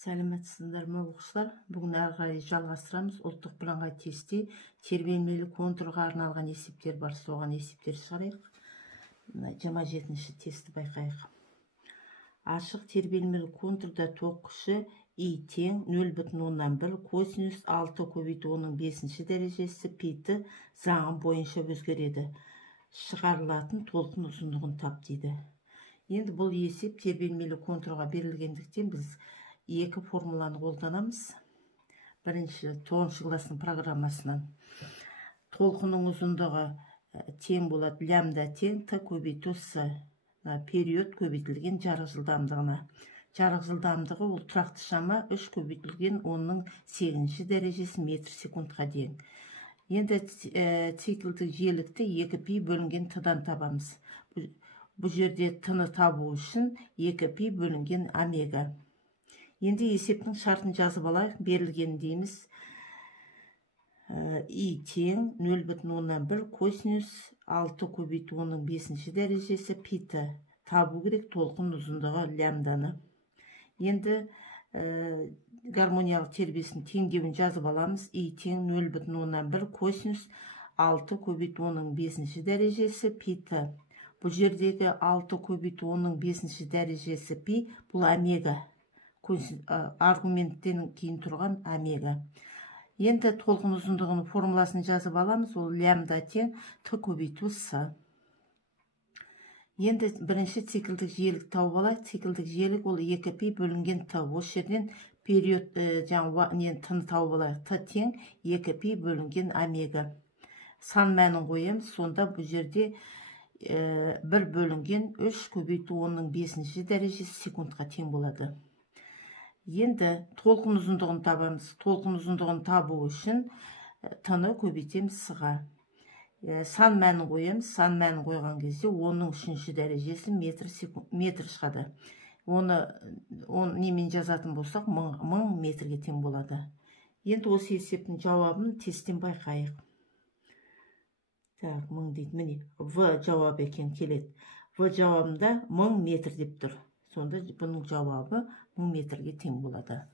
Сәлеметсіздер ме оқушылар? Бүгін әрі қарай жалғастырамыз. Ұлттық бірыңғай тестте тербелмелі контурға арналған есептер бар. Соған есептер шығарайық. 27-ші тестті байқайық. Ашық тербелмелі контурда тоқ күші И тең 0,1 косинус 6 көбейту оның 5-ші дәрежесі пи-ті заңы бойынша өзгереді. Шығарылатын толқын ұзындығын тап дейді. Енді бұл есеп тербелмелі контурға берілгендіктен біз екі формуланы қолданамыз. Бірінші 9-шы класстың программасынан. Толқынның ұзындығы тең болады лямбда тең т көбейту с период көбейтілген жарық жылдамдығына. Жарық жылдамдығы ол тұрақты шама 3 көбейтілген оның 8-ші дәрежесі метр секундқа дейін. Енді циклдік жиілікті 2π бөлінген т-дан табамыз. Бұл жерде т-ны табу үшін 2π бөлінген омега. Енді есептің шартын жазып алайық. Берілген дейміз. И тең 0,1 косинус 6 көбейту оның 5-ші дәрежесі пи-ті. Табу керек толқын ұзындығы лямбданы. Енді гармониялық тербелістің теңдеуін жазып аламыз. И тең 0,1 косинус 6 көбейту оның 5-ші дәрежесі пи-ті. Бұл жердегі 6 көбейту оның 5-ші дәрежесі пи, бұл омега. Аргументтен кейін тұрған омега. Енді толқын ұзындығының формуласын жазып аламыз. Ол лямбда тең т көбейту с. Енді бірінші циклдік жиілік тауып алайық. Циклдік жиілік ол 2π бөлінген т. Осы жерден период т-ны тауып алайық. Т тең 2π бөлінген омега. Сан мәнін қоямыз. Сонда бұл жерде 1 бөлінген 3 көбейту оның 5-ші дәрежесі секундқа тең болады. Енді толқын ұзындығын табамыз. Толқын ұзындығын табу үшін т-ны көбейтеміз с-ға. Сан мәнін қоямыз. Сан мәнін қойған кезде оның 3-ші дәрежесі метр шығады. Оны немен жазатын болсақ, 1000 метрге тең болады. Енді осы есептің жауабын тесттен байқайық. Так, 1000 дейді. Міне, В жауабы екен келеді. В жауабында 1000 метр деп тұр. Сонда бұның жауабы 1000 метрге тең болады.